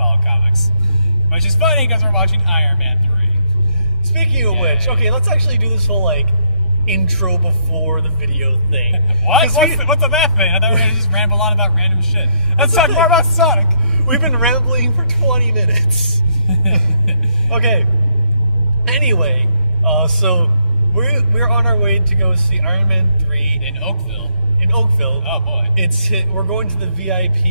follow comics. Which is funny because we're watching Iron Man 3. Speaking of which, okay, let's actually do this whole, like, intro before the video thing. What? What's a that thing? I thought we were going to just ramble on about random shit. Let's talk more about Sonic. We've been rambling for 20 minutes. Okay. Anyway, so we're on our way to go see Iron Man 3 In Oakville. Oh boy. We're going to the VIP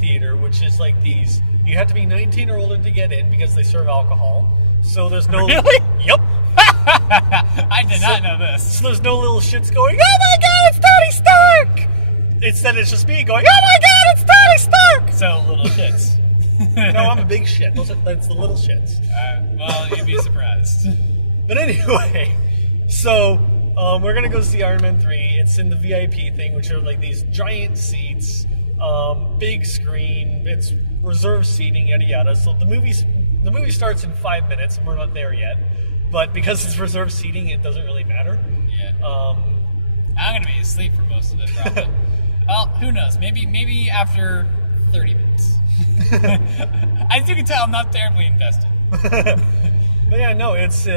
theater, which is like these. You have to be 19 or older to get in because they serve alcohol. So there's no. Really? Yep. I did not know this. So there's no little shits going, oh my god, it's Tony Stark! Instead, it's just me going, oh my god, it's Tony Stark! So, little shits. No, I'm a big shit. That's the little shits. Well, you'd be surprised. But anyway, so we're going to go see Iron Man 3. It's in the VIP thing, which are like these giant seats, big screen, it's reserved seating, yada yada. So the movie starts in 5 minutes, and we're not there yet. But because it's reserved seating, it doesn't really matter. Yeah. I'm going to be asleep for most of it, probably. Well, who knows? Maybe after 30 minutes. As you can tell, I'm not terribly invested. But yeah, no, it's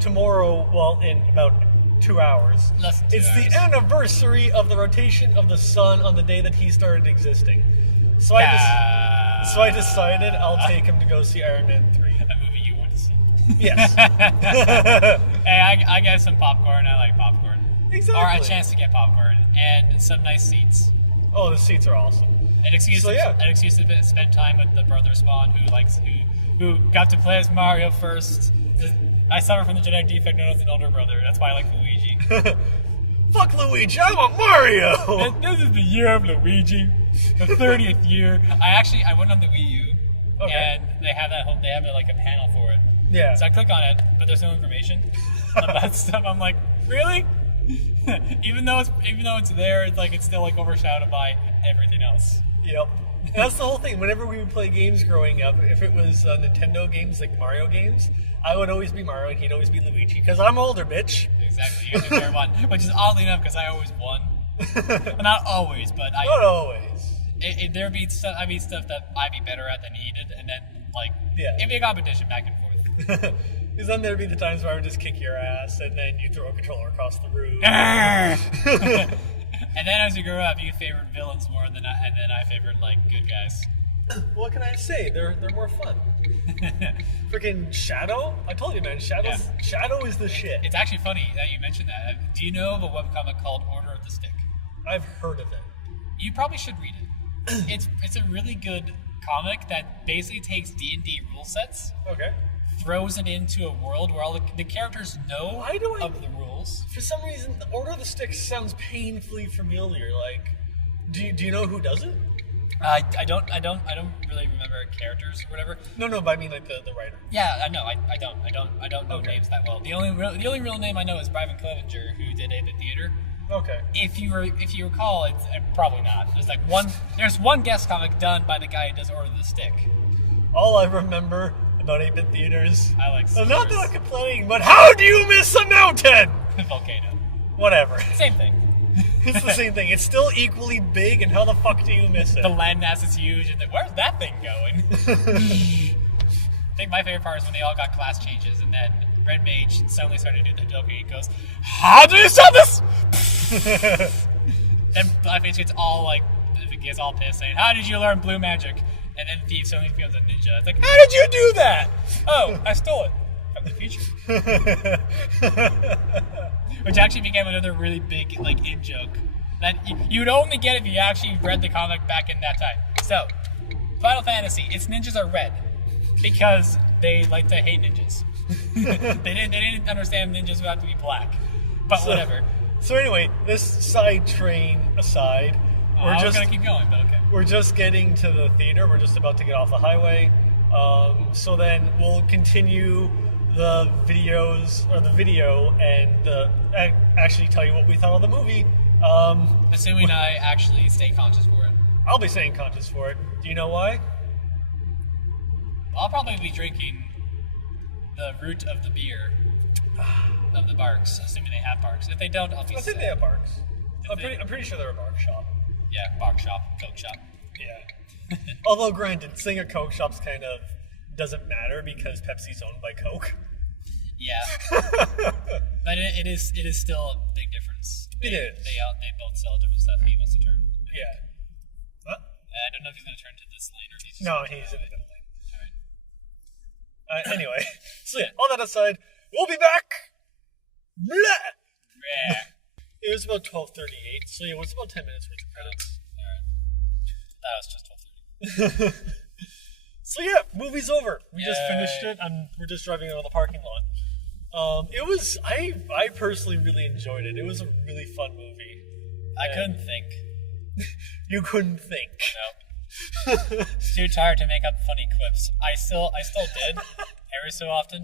tomorrow. Well, in about 2 hours. Less than 2 hours. It's the anniversary of the rotation of the sun on the day that he started existing. So I decided I'll take him to go see Iron Man 3. A movie you want to see. Yes. Hey, I got some popcorn. I like popcorn. Exactly. Or a chance to get popcorn and some nice seats. Oh, the seats are awesome. An excuse to spend time with the brother Spawn who got to play as Mario first. I suffer from the genetic defect known as an older brother. That's why I like Luigi. Fuck Luigi, I want Mario! This is the year of Luigi. The 30th year. I went on the Wii U, and they have like a panel for it. Yeah. So I click on it, but there's no information about stuff. I'm like, really? even though it's there, it's like it's still like overshadowed by everything else. Yep. And that's the whole thing. Whenever we would play games growing up, if it was Nintendo games like Mario games, I would always be Mario and he'd always be Luigi because I'm older, bitch. Exactly. You guys are fair one, which is oddly enough because I always won. Not always, but not always. There'd be stuff that I'd be better at than he did, and then it'd be a competition back and forth. Because then there'd be the times where I would just kick your ass, and then you throw a controller across the room. And then as you grow up, you favored villains more than I favored good guys. What can I say? They're more fun. Freaking Shadow? I told you, man. Shadow is the shit. It's actually funny that you mentioned that. Do you know of a webcomic called Order of the Stick? I've heard of it. You probably should read it. It's a really good comic that basically takes D&D rule sets. Okay. Throws it into a world where all the characters know of the rules. For some reason, the Order of the Stick sounds painfully familiar. Like, do you know who does it? I don't really remember characters or whatever. No, but I mean like the writer. Yeah, I know. I don't know names that well. The only real name I know is Brian Clevenger, who did Ape at Theater. Okay. If you recall, it's probably not. There's one guest comic done by the guy who does Order of the Stick. All I remember about 8-bit theaters. I like. Not that I'm complaining, but how do you miss a mountain? Volcano. Whatever. Same thing. It's the same thing. It's still equally big, and how the fuck do you miss it? The landmass is huge, and where's that thing going? I think my favorite part is when they all got class changes, and then Red Mage suddenly started to do the joke, and he goes, "How do you sell this?" Then Blackface gets all pissed, saying, "How did you learn blue magic?" And then Thief suddenly becomes a ninja. It's like, how did you do that? Oh, I stole it from the future. Which actually became another really big in joke that you'd only get if you actually read the comic back in that time. So, Final Fantasy, its ninjas are red because they like to hate ninjas. They didn't understand ninjas would have to be black. But whatever. So anyway, this side train aside, I was gonna keep going, but okay. We're just getting to the theater. We're just about to get off the highway. So then we'll continue the video and actually tell you what we thought of the movie. Assuming I actually stay conscious for it. I'll be staying conscious for it. Do you know why? I'll probably be drinking the root of the beer of the Barks, assuming they have Barks. If they don't, I'll be sad. I think they have Barks. I'm pretty sure they're a Bark shop. Yeah, Bark shop, Coke shop. Yeah. Although, granted, seeing a Coke shop's kind of doesn't matter because Pepsi's owned by Coke. Yeah. But it is still a big difference. It is. They both sell different stuff. He wants to turn. Yeah. Huh? I don't know if he's going to turn to this lane or if he's just No, he's in the middle lane. All right. Anyway, so yeah, all that aside, we'll be back. Blah! Yeah. It was about 12:38, so yeah, it was about 10 minutes worth of credits. All right. That was just 12:30. So yeah, movie's over. We just Yay. finished it, and we're just driving out of the parking lot. It was, I personally really enjoyed it. It was a really fun movie. I couldn't think. You couldn't think. No. Too tired to make up funny quips. I still did every so often,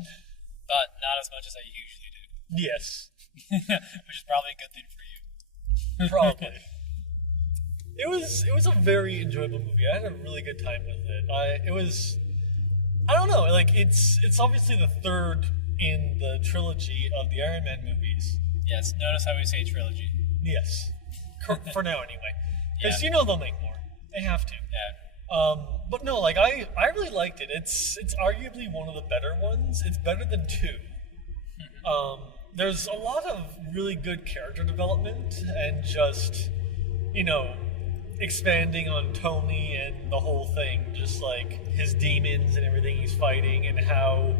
but not as much as I usually do. Yes. Which is probably a good thing for you. Probably. It was a very enjoyable movie. I had a really good time with it. I don't know, like it's obviously the third in the trilogy of the Iron Man movies. Yes, notice how we say trilogy. Yes. For now anyway. Because Yeah. you know they'll make more. They have to. Yeah. But no, like I really liked it. It's arguably one of the better ones. It's better than 2. There's a lot of really good character development and just, expanding on Tony and the whole thing, just like his demons and everything he's fighting, and how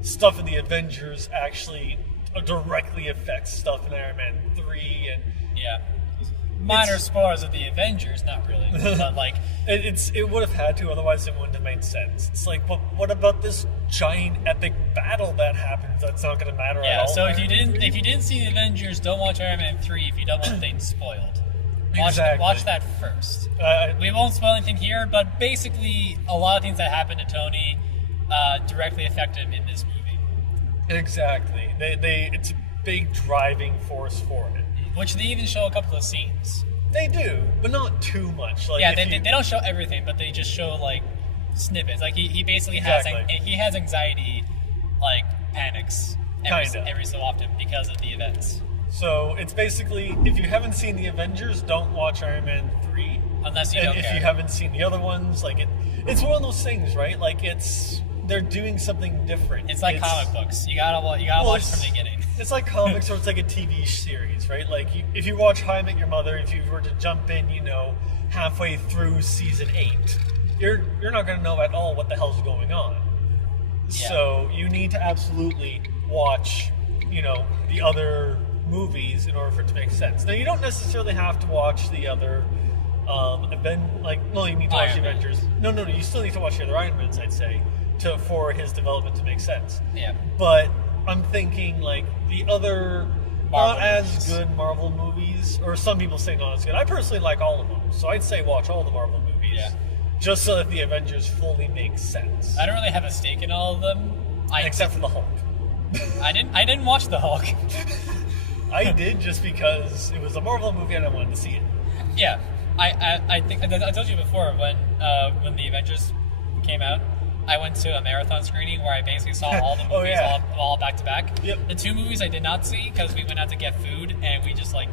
stuff in the Avengers actually directly affects stuff in Iron Man 3, and Yeah. Minor spoilers of the Avengers, not really, but like it would have had to, otherwise it wouldn't have made sense. It's like, but what about this giant epic battle that happens? That's not going to matter at all. So if you didn't see the Avengers, don't watch Iron Man 3 if you don't want things spoiled. Exactly. Watch that first. We won't spoil anything here, but basically a lot of things that happen to Tony directly affect him in this movie. Exactly. It's a big driving force for it. Which they even show a couple of scenes. They do, but not too much. Like, Yeah, they don't show everything, but they just show like snippets. Like he basically has anxiety, like panics every so often because of the events. So it's basically, if you haven't seen the Avengers, don't watch Iron Man 3. Unless you don't if care. you haven't seen the other ones, like it's one of those things, right? Like they're doing something different. It's like comic books. You gotta watch from the beginning. It's like comics, or it's like a TV series, right? Like if you watch How I Met Your Mother, if you were to jump in, halfway through season 8, you're not going to know at all what the hell's going on. Yeah. So you need to absolutely watch, the other movies in order for it to make sense. Now you don't necessarily have to watch the other you need to watch the Avengers. No, you still need to watch the other Iron Mans, I'd say, for his development to make sense. Yeah. But I'm thinking like the other Marvel not as movies. good Marvel movies, or some people say not as good. I personally like all of them, so I'd say watch all the Marvel movies. Yeah. Just so that the Avengers fully make sense. I don't really have a stake in all of them. Except for the Hulk. I didn't watch the Hulk. I did, just because it was a Marvel movie and I wanted to see it. Yeah, I think I told you before when the Avengers came out, I went to a marathon screening where I basically saw all the movies all back to back. Yep. The 2 movies I did not see because we went out to get food and we just like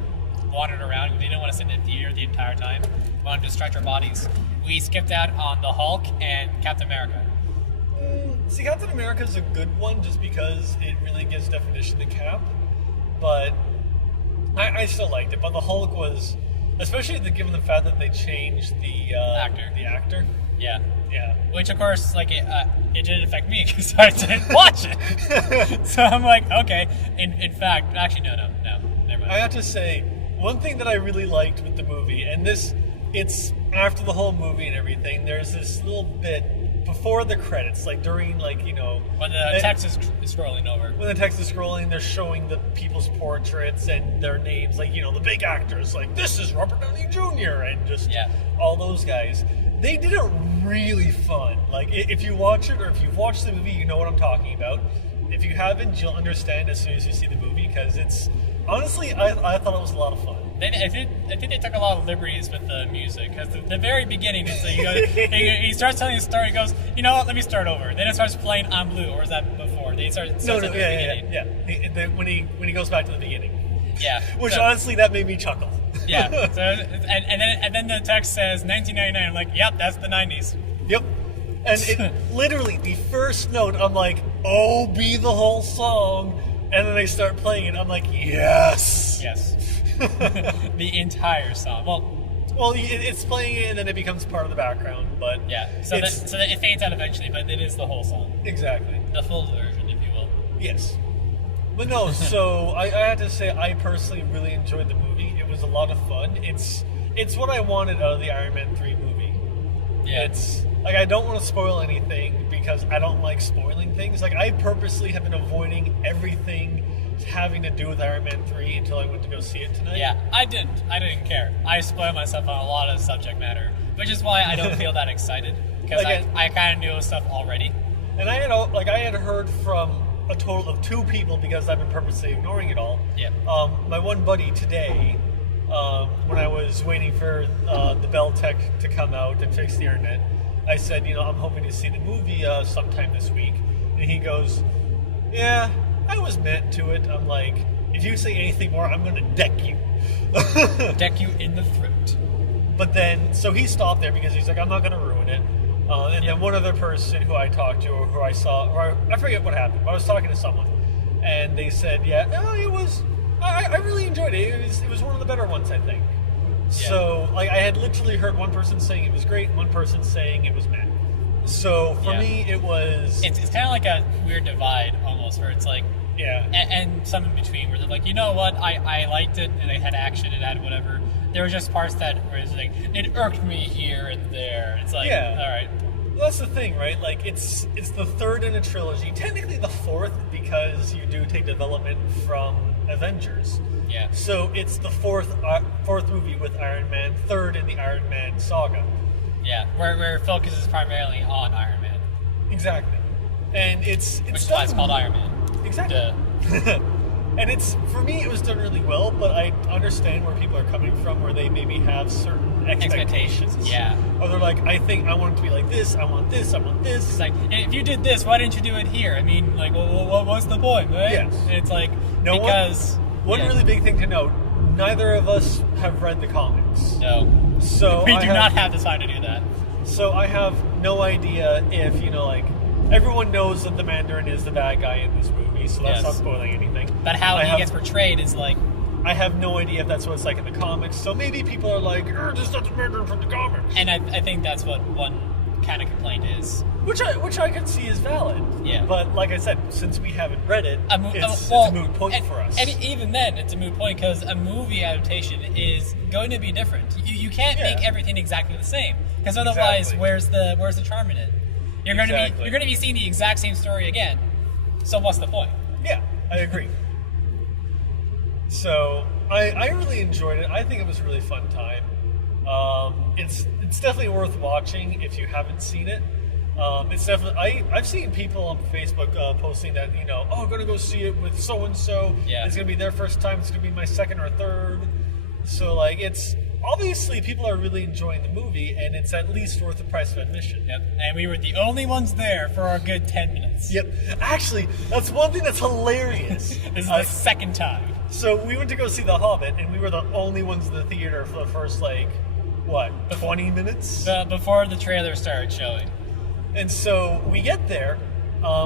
wandered around. We didn't want to sit in the theater the entire time. We wanted to distract our bodies. We skipped out on the Hulk and Captain America. See, Captain America's a good one just because it really gives definition to Cap, but I still liked it. But the Hulk was, especially given the fact that they changed the actor. Yeah. Yeah. Which, of course, like it didn't affect me because I didn't watch it. So I'm like, okay. In fact, actually, no, never mind. I have to say, one thing that I really liked with the movie, and it's after the whole movie and everything, there's this little bit before the credits, like during, when the text is scrolling over. When the text is scrolling, they're showing the people's portraits and their names, like, the big actors, like, this is Robert Downey Jr., and just all those guys. They did it really fun. Like, if you watch it, or if you've watched the movie, you know what I'm talking about. If you haven't, you'll understand as soon as you see the movie, because it's, honestly, I thought it was a lot of fun. I think they took a lot of liberties with the music, because the very beginning is like, he starts telling his story. He goes, you know what? Let me start over. Then it starts playing "I'm Blue," or is that before? They start at the beginning. Yeah. When he goes back to the beginning. Yeah. Which honestly, that made me chuckle. Yeah. So and then the text says 1999. I'm like, yep, that's the 90s. Yep. And it literally, the first note, I'm like, oh, be the whole song. And then they start playing it. I'm like, yes. Yes. The entire song. Well, it's playing it and then it becomes part of the background. But yeah. So that it fades out eventually, but it is the whole song. Exactly. The full version, if you will. Yes. But no, so I had to say, I personally really enjoyed the movie. It was a lot of fun. It's what I wanted out of the Iron Man 3 movie. Yeah. It's like, I don't want to spoil anything because I don't like spoiling things. Like, I purposely have been avoiding everything having to do with Iron Man 3 until I went to go see it tonight. Yeah, I didn't care. I spoiled myself on a lot of subject matter, which is why I don't feel that excited, because Like, I kind of knew stuff already. And I had heard from a total of 2 people, because I've been purposely ignoring it all. Yeah. My one buddy today, when I was waiting for the Bell Tech to come out and fix the internet, I said, I'm hoping to see the movie sometime this week. And he goes, yeah, I was meant to it. I'm like, if you say anything more, I'm going to deck you. Deck you in the throat. But then, so he stopped there because he's like, I'm not going to ruin it. And then one other person who I talked to, or who I saw, or I forget what happened, but I was talking to someone, and they said, yeah, no, it was, I really enjoyed it. It was one of the better ones, I think. Yeah. So, like, I had literally heard one person saying it was great, and one person saying it was meh. So, for me, it was... It's kind of like a weird divide, almost, where it's like... Yeah. And some in between, where they're like, you know what, I liked it, and it had action, it had whatever. There were just parts that where it's like, it irked me here and there. It's like, all right. Well, that's the thing, right? Like, it's the third in a trilogy. Technically the fourth, because you do take development from Avengers. Yeah. So it's the fourth movie with Iron Man, third in the Iron Man saga. Yeah, where it focuses primarily on Iron Man. Exactly. And which is why it's called Iron Man. Exactly. And for me, it was done really well, but I understand where people are coming from, where they maybe have certain expectations. Yeah. Or they're like, I think I want it to be like this, I want this, I want this. It's like, if you did this, why didn't you do it here? I mean, like, well, what's the point, right? Yes. And it's like, because... One really big thing to note, neither of us have read the comics. No. So we do not have the time to do that. So I have no idea if, everyone knows that the Mandarin is the bad guy in this movie, so that's not spoiling anything. But how he gets portrayed is like... I have no idea if that's what it's like in the comics, so maybe people are like, this is not the Mandarin from the comics. And I think that's what one kind of complaint is. Which I could see is valid. Yeah. But like I said, since we haven't read it, it's a moot point for us. And even then, it's a moot point because a movie adaptation is going to be different. You can't make everything exactly the same, because otherwise, where's the charm in it? You're going to be seeing the exact same story again. So what's the point? Yeah, I agree. So I really enjoyed it. I think it was a really fun time. It's definitely worth watching if you haven't seen it. It's definitely I've seen people on Facebook posting that I'm gonna go see it with so and so. Yeah. It's gonna be their first time. It's gonna be my second or third. So it's obviously people are really enjoying the movie, and it's at least worth the price of admission. Yep. And we were the only ones there for a good 10 minutes. Yep. Actually, that's one thing that's hilarious. This is the second time. So we went to go see The Hobbit, and we were the only ones in the theater for the first 20 minutes? Before the trailer started showing. And so we get there,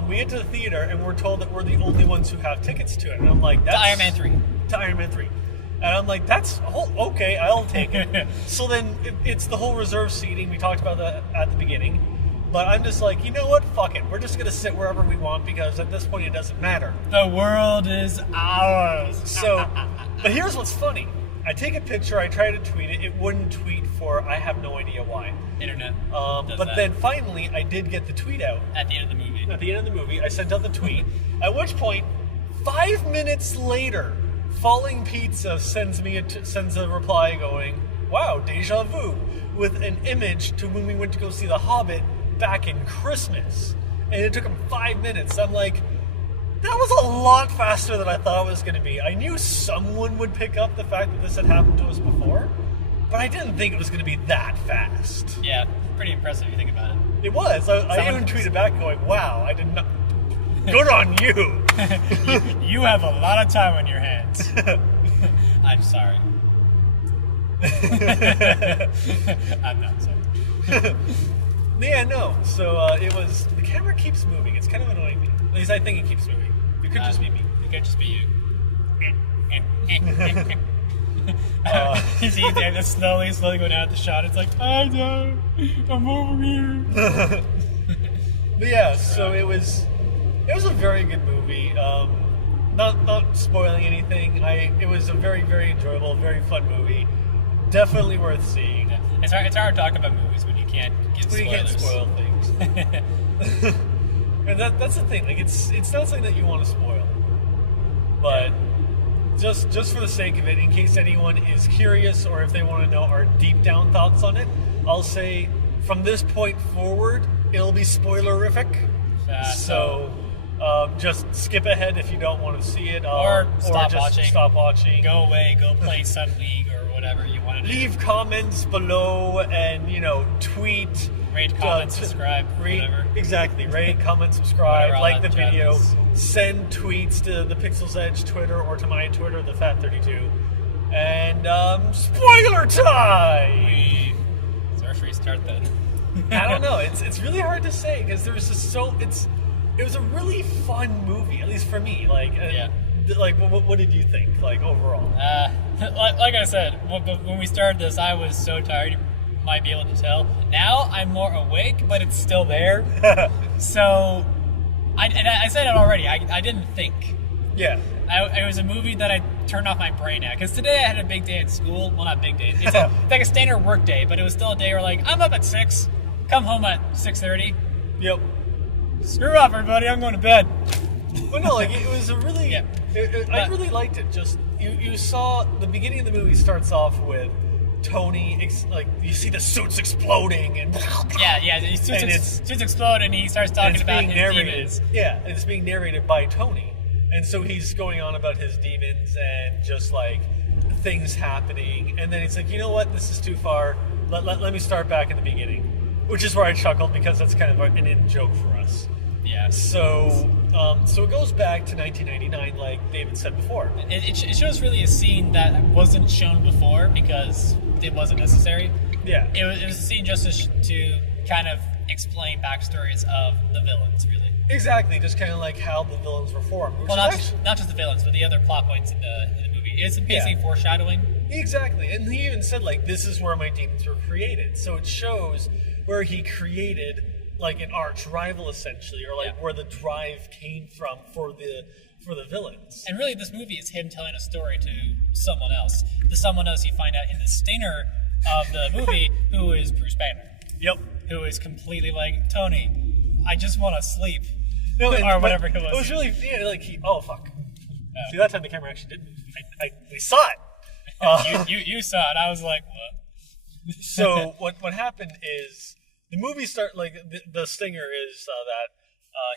we get to the theater, and we're told that we're the only ones who have tickets to it. And I'm like, that's... To Iron Man 3. To Iron Man 3. And I'm like, okay, I'll take it. So then it's the whole reserve seating. We talked about that at the beginning. But I'm just like, you know what? Fuck it. We're just going to sit wherever we want, because at this point it doesn't matter. The world is ours. So, but here's what's funny. I take a picture, I try to tweet it. It wouldn't tweet for I have no idea why. Internet. But then finally, I did get the tweet out. At the end of the movie. At the end of the movie, I sent out the tweet. At which point, 5 minutes later, Falling Pizza sends a reply going, wow, deja vu, with an image to when we went to go see The Hobbit back in Christmas. And it took him 5 minutes. I'm like, that was a lot faster than I thought it was going to be. I knew someone would pick up the fact that this had happened to us before, but I didn't think it was going to be that fast. Yeah, pretty impressive if you think about it. It was. I even tweeted back going, wow, I did not... Good on you! You have a lot of time on your hands. I'm sorry. I'm not sorry. Yeah, no. So it was. The camera keeps moving. It's kind of annoying me. At least I think it keeps moving. It could just be me. It could just be you. You see David slowly go down at the shot. It's like, I know, I'm over here. But yeah, so it was a very good movie. Not spoiling anything. It was a very, very enjoyable, very fun movie. Definitely worth seeing. Yeah. It's hard to talk about movies when you can't give spoilers. You can't spoil things. And that's the thing. Like it's not something that you want to spoil, but just for the sake of it, in case anyone is curious or if they want to know our deep down thoughts on it, I'll say from this point forward, it'll be spoilerific. So just skip ahead if you don't want to see it, or stop just watching. Stop watching. Go away. Go play Sun League or whatever you want to do. Leave comments below and tweet. Rate, comment, subscribe, whatever. Exactly. Rate, comment, subscribe, like the video, happens. send tweets to the Pixel's Edge Twitter or to my Twitter, the Fat32. And spoiler time. Where should we start then? I don't know. It's really hard to say because there's just it was a really fun movie, at least for me. Like, yeah. Like, what did you think? Like overall? Like I said, when we started this, I was so tired. You might be able to tell. Now I'm more awake, but it's still there. So, I said it already. I didn't think. Yeah. It was a movie that I turned off my brain at. Because today I had a big day at school. Well, not big day. It's like a standard work day, but it was still a day where like, I'm up at 6, come home at 6:30. Yep. Screw off, everybody. I'm going to bed. But no, like it was a really. Yeah. I really liked it. Just you saw the beginning of the movie starts off with Tony, like you see the suits exploding and yeah, the suits explode and he starts talking about his demons. Yeah, and it's being narrated by Tony, and so he's going on about his demons and just like things happening, and then he's like, you know what, this is too far. Let me start back in the beginning, which is where I chuckled because that's kind of an in joke for us. Yeah. So it goes back to 1999, like David said before. It shows really a scene that wasn't shown before because it wasn't necessary. Yeah. It was a scene just to kind of explain backstories of the villains, really. Exactly, just kind of like how the villains were formed. Well, not just the villains, but the other plot points in the movie. It's basically foreshadowing. Exactly, and he even said like, "This is where my demons were created." So it shows where he created like an arch rival, essentially, or like where the drive came from for the villains. And really, this movie is him telling a story to someone else. The someone else you find out in the stinger of the movie, who is Bruce Banner. Yep. Who is completely like, Tony, I just want to sleep. No, or whatever it was. It was really, like, oh, fuck. See, that time the camera actually didn't. We saw it. You saw it. I was like, what? So, what happened is, the movie the stinger is that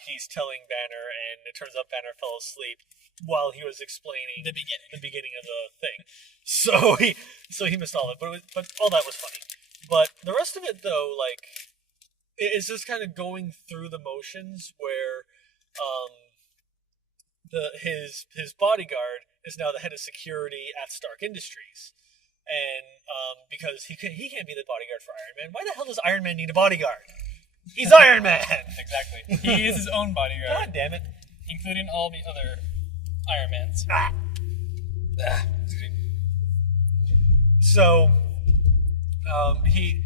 he's telling Banner, and it turns out Banner fell asleep while he was explaining the beginning of the thing. So he missed all of it, but all that was funny. But the rest of it, though, like, it's just kind of going through the motions where his bodyguard is now the head of security at Stark Industries. And because he can't be the bodyguard for Iron Man. Why the hell does Iron Man need a bodyguard? He's Iron Man! Exactly. He is his own bodyguard. God damn it. Including all the other Iron Mans. So, he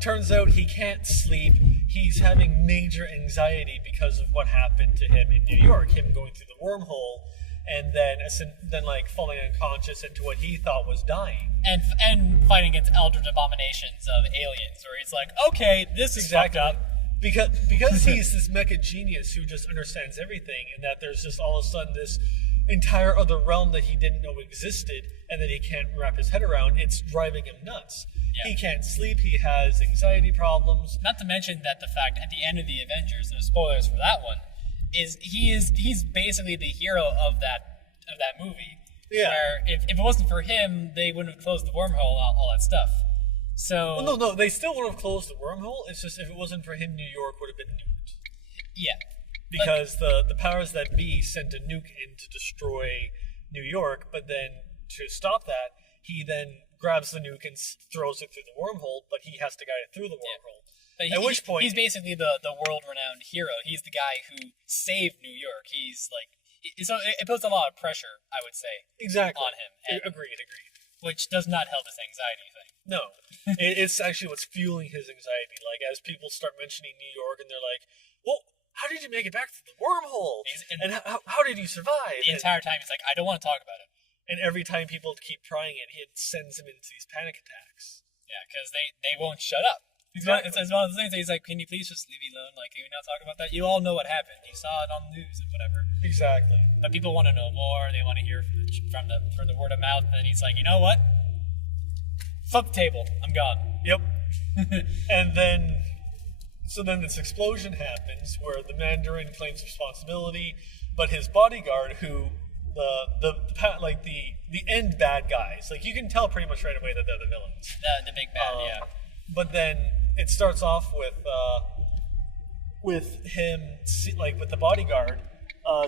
turns out he can't sleep. He's having major anxiety because of what happened to him in New York. Him going through the wormhole and then like falling unconscious into what he thought was dying. And fighting against eldritch abominations of aliens, where he's like, okay, this is fucked up. Because he's this mecha genius who just understands everything, and that there's just all of a sudden this entire other realm that he didn't know existed and that he can't wrap his head around, it's driving him nuts. Yeah. He can't sleep, he has anxiety problems. Not to mention that the fact at the end of the Avengers, no spoilers for that one, is he's basically the hero of that movie. Yeah. Where if it wasn't for him, they wouldn't have closed the wormhole and all that stuff. So no, they still would have closed the wormhole. It's just if it wasn't for him, New York would have been nuked. Yeah. Because the powers that be sent a nuke in to destroy New York, but then to stop that, he then grabs the nuke and throws it through the wormhole, but he has to guide it through the wormhole. But At which point... he's basically the world-renowned hero. He's the guy who saved New York. He's like... So it puts a lot of pressure, I would say, on him. And, Agreed. Which does not help his anxiety thing. No. It's actually what's fueling his anxiety. Like, as people start mentioning New York, and they're like, well, how did you make it back through the wormhole? And how did you survive? The entire time, he's like, I don't want to talk about it. And every time people keep trying it, it sends him into these panic attacks. Yeah, because they won't shut up. It's one of the things that he's like, can you please just leave me alone? Like, can we not talk about that? You all know what happened. You saw it on the news and whatever. Exactly. But people want to know more. They want to hear from the word of mouth. And he's like, you know what? Flip the table. I'm gone. Yep. And then this explosion happens where the Mandarin claims responsibility, but his bodyguard, who the end bad guys, like, you can tell pretty much right away that they're the villains. The big bad, yeah. But then it starts off with him, like, with the bodyguard,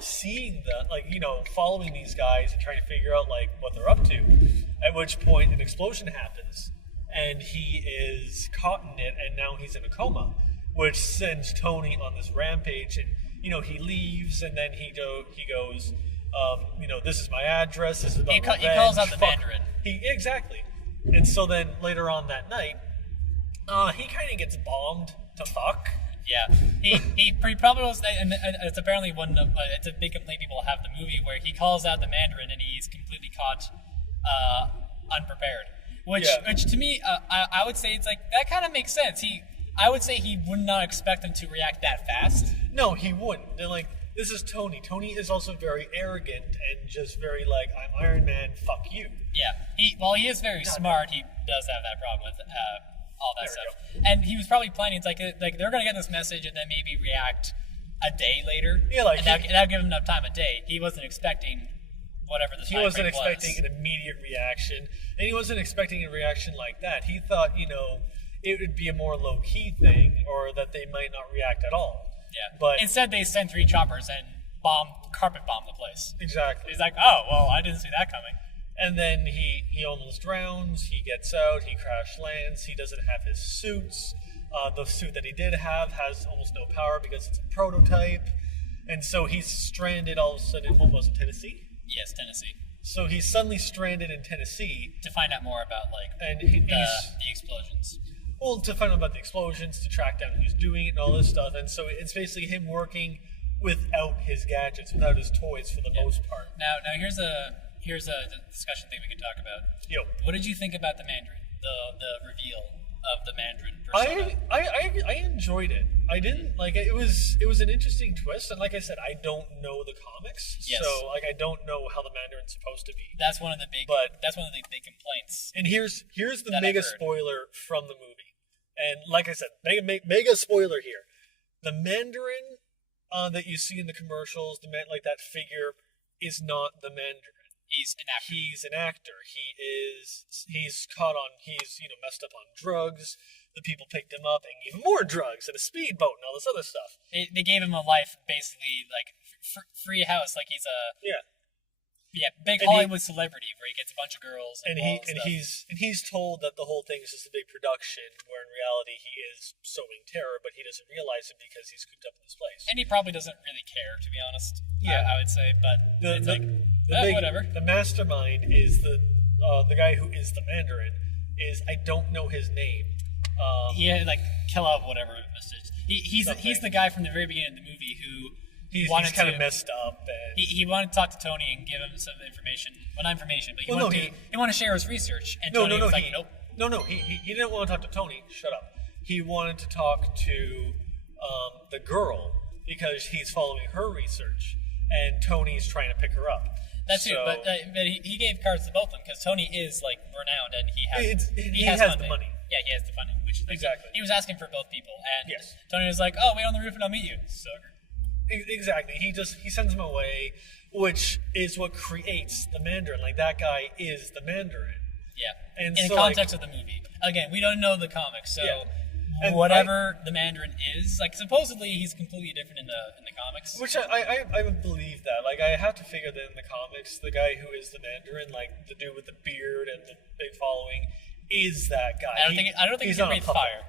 seeing that, like, you know, following these guys and trying to figure out, like, what they're up to. At which point an explosion happens, and he is caught in it, and now he's in a coma, which sends Tony on this rampage. And, you know, he leaves, and then he goes, you know, this is my address. This is about revenge. He calls out the Mandarin. Exactly. And so then later on that night, he kind of gets bombed to fuck. Yeah, he probably was, and it's apparently it's a big complaint people have the movie where he calls out the Mandarin and he's completely caught unprepared. Which to me, I would say it's like, that kind of makes sense. I would say he would not expect him to react that fast. No, he wouldn't. They're like, this is Tony. Tony is also very arrogant and just very like, I'm Iron Man, fuck you. Yeah, while he is very smart, he does have that problem with all that stuff. And he was probably planning, it's like they're going to get this message and then maybe react a day later. Yeah, like, and that'll give him enough time a day. He wasn't expecting whatever the time frame was. He wasn't expecting an immediate reaction, and he wasn't expecting a reaction like that. He thought, you know, it would be a more low-key thing, or that they might not react at all. Yeah. But instead, they sent 3 choppers and carpet bomb the place. Exactly. He's like, oh, well, I didn't see that coming. And then he almost drowns. He gets out. He crash lands. He doesn't have his suits. The suit that he did have has almost no power because it's a prototype. And so he's stranded all of a sudden. What was it, Tennessee? Yes, Tennessee. So he's suddenly stranded in Tennessee. To find out more about, like, the explosions. Well, to find out about the explosions, to track down who's doing it and all this stuff. And so it's basically him working without his gadgets, without his toys for the most part. Now here's a discussion thing we can talk about. Yo. What did you think about the Mandarin? The reveal of the Mandarin persona? I enjoyed it. I didn't like it. It was an interesting twist, and like I said, I don't know the comics, so like I don't know how the Mandarin's supposed to be. That's one of the big complaints. And here's the mega spoiler from the movie. And like I said, mega spoiler here. The Mandarin that you see in the commercials, that figure is not the Mandarin. He's an actor. He's caught on. He's messed up on drugs. The people picked him up and gave him more drugs and a speedboat and all this other stuff. They gave him a life, basically like free house, like he's a big Hollywood celebrity where he gets a bunch of girls and he's told that the whole thing is just a big production, where in reality he is sowing terror, but he doesn't realize it because he's cooped up in this place. And he probably doesn't really care, to be honest. Yeah, I would say, but whatever. The mastermind is the guy who is the Mandarin. I don't know his name. Kill out whatever message. He's the guy from the very beginning of the movie who he's kind of messed up. And he wanted to talk to Tony and give him some information. Well, not information, but he wanted to share his research. And Tony was like, nope. No, he didn't want to talk to Tony. Shut up. He wanted to talk to the girl because he's following her research, and Tony's trying to pick her up. That's true, but he gave cards to both of them because Tony is like renowned and he has the money. Yeah, he has the funding, which is exactly. He was asking for both people, and Tony was like, "Oh, wait on the roof and I'll meet you, sucker." Exactly. He sends him away, which is what creates the Mandarin. Like, that guy is the Mandarin. Yeah. And in the context of the movie, again, we don't know the comics, so whatever the Mandarin is. Like, supposedly he's completely different in the comics. Which I would believe that. Like, I have to figure that in the comics, the guy who is the Mandarin, like the dude with the beard and the big following, is that guy. I don't think he can breathe fire.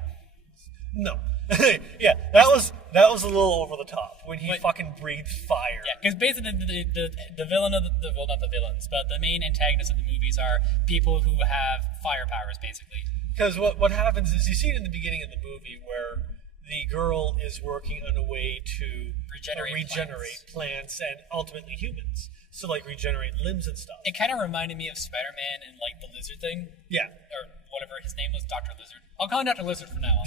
No. Yeah, that was a little over the top when he fucking breathed fire. Yeah, because basically the villain of well, not the villains, but the main antagonists of the movies are people who have fire powers, basically. Because what happens is you see it in the beginning of the movie where the girl is working on a way to regenerate plants and ultimately humans. So, like, regenerate limbs and stuff. It kind of reminded me of Spider-Man and, like, the lizard thing. Yeah. Or whatever his name was, Dr. Lizard. I'll call him Dr. Lizard from now on.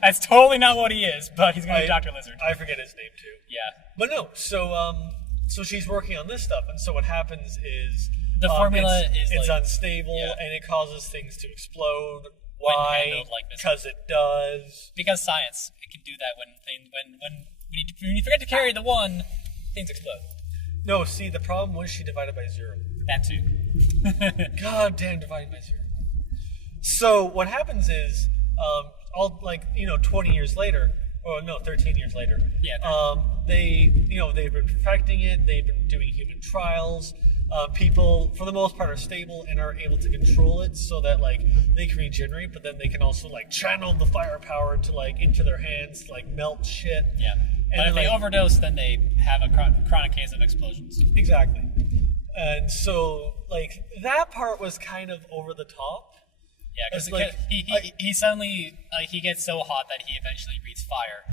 That's totally not what he is, but he's going to be Dr. Lizard. I forget his name, too. Yeah. But no, so she's working on this stuff, and so what happens is... The formula it's like, unstable, and it causes things to explode. When Why? handled like this. Because it does. Because science. It can do that when you forget to carry the one, things explode. No, see, the problem was she divided by 0. That too. God damn, divided by 0. So what happens is, 20 years later, or no, 13 years later. Yeah. They've been perfecting it. They've been doing human trials. People, for the most part, are stable and are able to control it so that, like, they can regenerate, but then they can also, like, channel the firepower to, like, into their hands to, like, melt shit. Yeah. But if they overdose, then they have a chronic case of explosions. Exactly. And so, like, that part was kind of over the top. Yeah, because he suddenly, like, he gets so hot that he eventually breathes fire.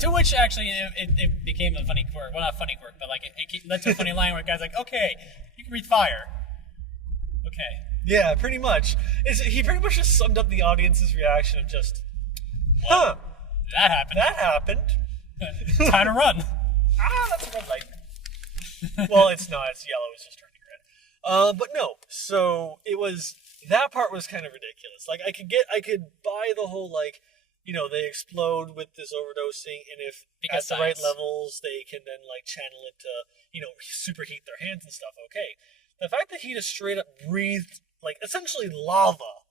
To which, actually, it became a funny quirk. Well, not a funny quirk, but, like, it led to a funny line where the guy's like, okay, you can breathe fire. Okay. Yeah, pretty much. He pretty much just summed up the audience's reaction of just, That happened. That happened. Time to run. That's a red light. Well, it's not. It's yellow. It's just turning red. But no. So that part was kind of ridiculous. Like, I could buy the whole, like, they explode with this overdosing, and if at the right levels, they can then, like, channel it to, superheat their hands and stuff. Okay. The fact that he just straight up breathed, like, essentially lava,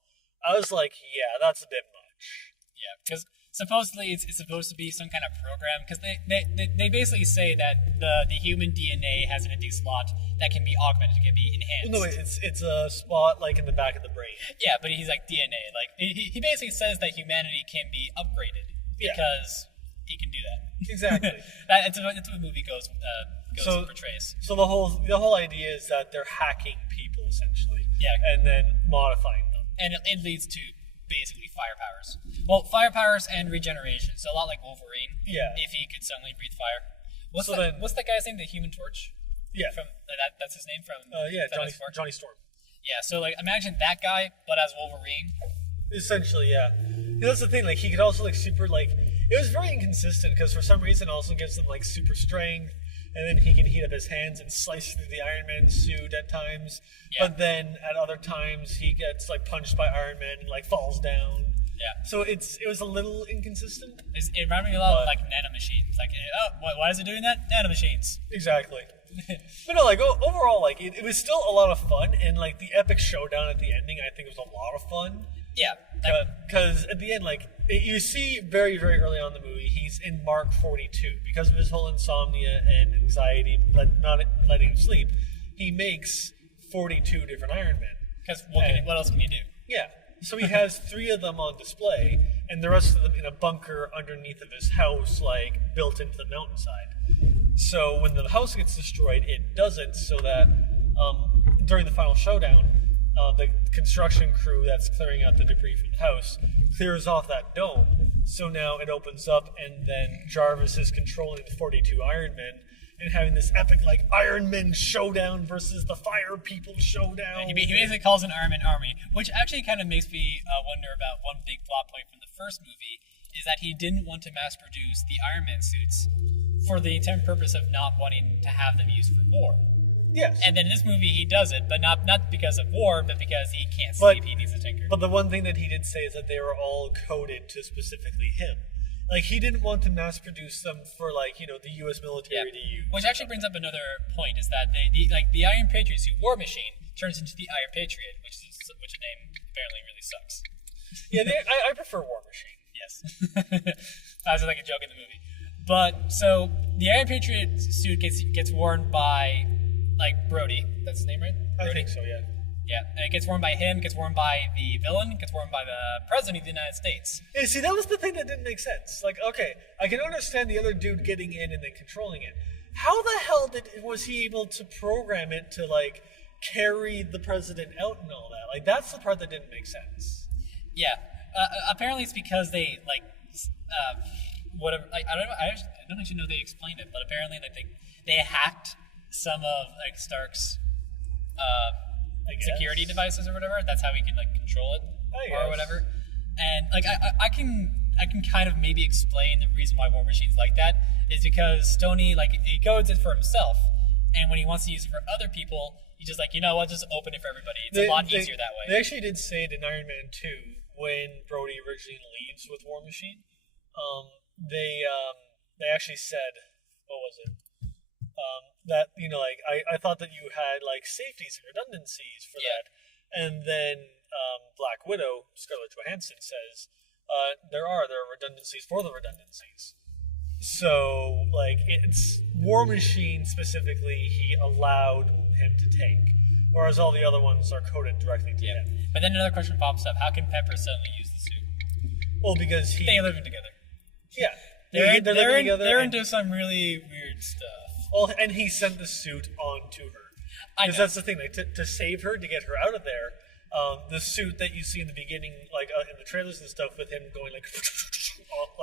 I was like, yeah, that's a bit much. Yeah, because supposedly it's supposed to be some kind of program, because they basically say that the human DNA has an empty slot that can be augmented, can be enhanced. No, it's a spot, like, in the back of the brain. Yeah, but he's like DNA. Like, he basically says that humanity can be upgraded because he can do that. Exactly. That's what the movie goes and portrays. So the whole idea is that they're hacking people, essentially. Yeah. And then modifying them. And it leads to basically fire powers. Well, fire powers and regeneration. So a lot like Wolverine. Yeah. If he could suddenly breathe fire. What's that guy's name? The Human Torch? Yeah. That's his name from... Johnny Storm. Yeah, so, like, imagine that guy, but as Wolverine. Essentially, yeah. That's the thing, like, he could also, like, super, like... It was very inconsistent, because for some reason it also gives him, like, super strength, and then he can heat up his hands and slice through the Iron Man suit at times. Yeah. But then, at other times, he gets, like, punched by Iron Man and, like, falls down. Yeah. So it was a little inconsistent. It reminded me a lot of, like, nanomachines. Like, why is it doing that? Nanomachines. Exactly. But no, like, overall, like, it was still a lot of fun, and, like, the epic showdown at the ending, I think, was a lot of fun. Yeah. Because at the end, like, you see very, very early on in the movie, he's in Mark 42. Because of his whole insomnia and anxiety, not letting him sleep, he makes 42 different Iron Men. Because what else can you do? Yeah. So he has 3 of them on display, and the rest of them in a bunker underneath of his house, like, built into the mountainside. So when the house gets destroyed, it doesn't, so that during the final showdown, the construction crew that's clearing out the debris from the house clears off that dome. So now it opens up, and then Jarvis is controlling the 42 Iron Men and having this epic, like, Iron Man showdown versus the Fire People showdown. He basically calls an Iron Man army, which actually kind of makes me wonder about one big plot point from the first movie, is that he didn't want to mass produce the Iron Man suits for the intent purpose of not wanting to have them used for war. Yes. And then in this movie he does it, but not because of war, but because he can't sleep, he needs a tinker. But the one thing that he did say is that they were all coded to specifically him. Like, he didn't want to mass produce them for, like, the U.S. military to use. Which actually brings up another point, is that the Iron Patriot suit, War Machine, turns into the Iron Patriot, which a name apparently really sucks. Yeah, I prefer War Machine. Yes. That was like a joke in the movie. But, so, the Iron Patriot suit gets worn by, like, Brody. That's his name, right? Brody? I think so, yeah. Yeah, and it gets worn by him, gets worn by the villain, gets worn by the President of the United States. Yeah, see, that was the thing that didn't make sense. Like, okay, I can understand the other dude getting in and then controlling it. How the hell was he able to program it to, like, carry the president out and all that? Like, that's the part that didn't make sense. Yeah. Apparently it's because they, like, whatever, like, I don't actually know they explained it, but apparently like, they hacked some of, like, Stark's security devices or whatever. That's how he can, like, control it or whatever. And, like, I can kind of maybe explain the reason why War Machine's like that is because Stoney, like, he codes it for himself, and when he wants to use it for other people, he's just like, you know what, just open it for everybody. It's a lot easier that way. They actually did say it in Iron Man 2 when Brody originally leaves with War Machine. They actually said, what was it? That, you know, like, I thought that you had, like, safeties and redundancies for that. And then Black Widow, Scarlett Johansson, says, there are redundancies for the redundancies. So, like, it's War Machine specifically, he allowed him to take. Whereas all the other ones are coded directly to him. But then another question pops up. How can Pepper suddenly use the suit? Well, because they live together. Yeah. They're into some really weird stuff. Well, and he sent the suit on to her. Because that's the thing. Like, to save her, to get her out of there, the suit that you see in the beginning, like in the trailers and stuff, with him going like...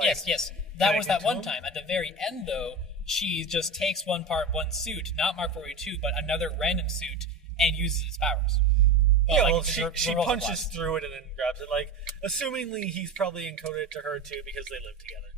yes. That was that one time. At the very end, though, she just takes one suit, not Mark 42, but another random suit, and uses its powers. She punches through it and then grabs it. Like, assumingly, he's probably encoded to her too because they live together.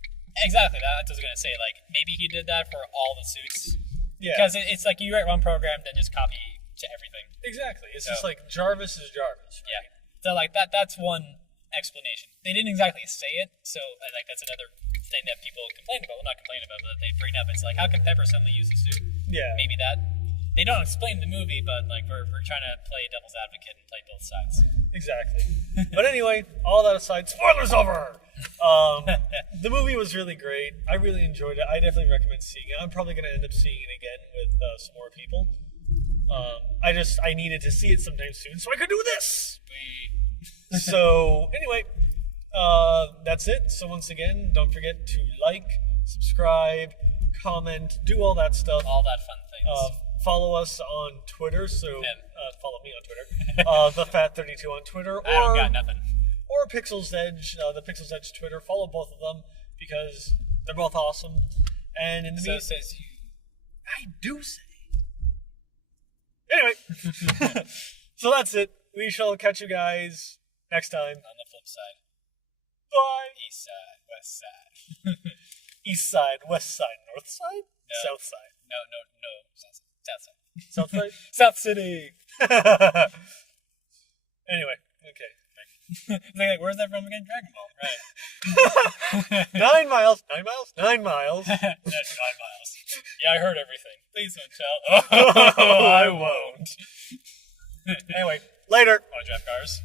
Exactly. That's what I was gonna say. Like, maybe he did that for all the suits. Yeah. Because it's like you write one program, then just copy to everything. Exactly. It's just like Jarvis is Jarvis. Right? Yeah. So like that's one explanation. They didn't exactly say it, so like that's another thing that people complain about. Well, not complain about, but that they bring up. It's like, how can Pepper suddenly use the suit? Yeah. Maybe that. They don't explain the movie, but like we're trying to play devil's advocate and play both sides. Exactly. But anyway, all that aside, spoilers over! The movie was really great. I really enjoyed it. I definitely recommend seeing it. I'm probably going to end up seeing it again with some more people. I needed to see it sometime soon so I could do this! So, anyway, that's it. So once again, don't forget to like, subscribe, comment, do all that stuff. All that fun things. Follow us on Twitter, so follow me on Twitter. TheFat32 on Twitter. I don't got nothing. Or Pixel's Edge, the Pixel's Edge Twitter. Follow both of them because they're both awesome. And in the meantime, says you. I do say. Anyway, so that's it. We shall catch you guys next time. On the flip side. Bye. East side, west side. East side, west side, north side, No. south side. No. South side. South side? South City. Anyway, okay. Like, where's that from again? Dragon Ball, right? 9 miles. 9 miles? 9 miles. That's 9 miles. Yeah, I heard everything. Please don't tell. Oh, I won't. Anyway, later. Want to draft cars?